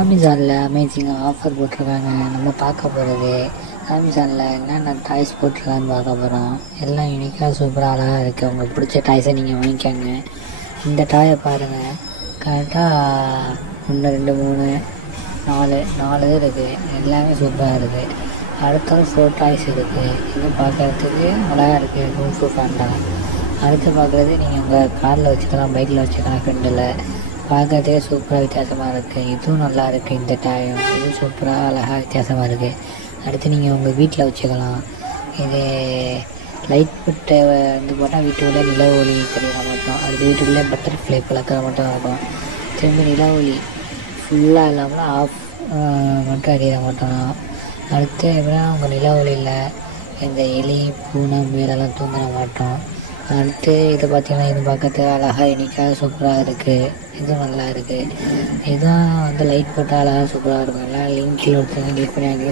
அமேசானில் அமேசிங்காக ஆஃபர் போட்டிருக்காங்க. நம்ம பார்க்க போகிறது அமேசானில் என்னென்ன டாய்ஸ் போட்டிருக்கான்னு பார்க்க போகிறோம். எல்லாம் யூனிக்காக சூப்பராக அழகாக இருக்குது. உங்களுக்கு பிடிச்ச டாய்ஸை நீங்கள் வாங்கிக்கோங்க. இந்த டாயை பாருங்கள், கரெக்டாக 1 2 3 4 இருக்குது. எல்லாமே சூப்பராக இருக்குது. அடுத்தது 4 டாய்ஸ் இருக்குது. இது பார்க்குறதுக்கு அழகாக இருக்குது. ரூம் ப்ரூஃபாக. அடுத்து பார்க்குறது நீங்கள் உங்கள் காரில் வச்சுக்கலாம், பைக்கில் வச்சுக்கலாம், ஃப்ரெண்டில். பார்க்குறதே சூப்பராக வித்தியாசமாக இருக்குது. இதுவும் நல்லா இருக்குது. இந்த டாயும் இதுவும் சூப்பராக அழகாக வித்தியாசமாக இருக்குது. அடுத்து நீங்கள் உங்கள் வீட்டில் வச்சுக்கலாம். இது லைட் பட்டை வந்து போட்டால் வீட்டுக்குள்ளே நில ஒளி தெரிகிற மட்டும். அடுத்து வீட்டுக்குள்ளே பட்டர்ஃப்ளை பழக்கிற மட்டும் இருக்கும். திரும்பி நில ஒளி ஃபுல்லாக இல்லாமல் ஆஃப் மட்டும் அடிக்கிற மட்டும். அடுத்து எப்படின்னா உங்கள் நில ஒளியில் இந்த எலி பூனை மேலெல்லாம் தூங்குற மாட்டோம். அடுத்து இது பார்த்திங்கன்னா இது பார்க்கறதுக்கு அழகாக யூனிக்காக சூப்பராக இருக்குது. இதுவும் நல்லா இருக்குது. இதுதான் வந்து லைட் போட்டால் அழகாக சூப்பராக இருக்கும். எல்லாம் லிங்க்கில் ஒருத்தங்க கிளிக் பண்ணி வாங்கி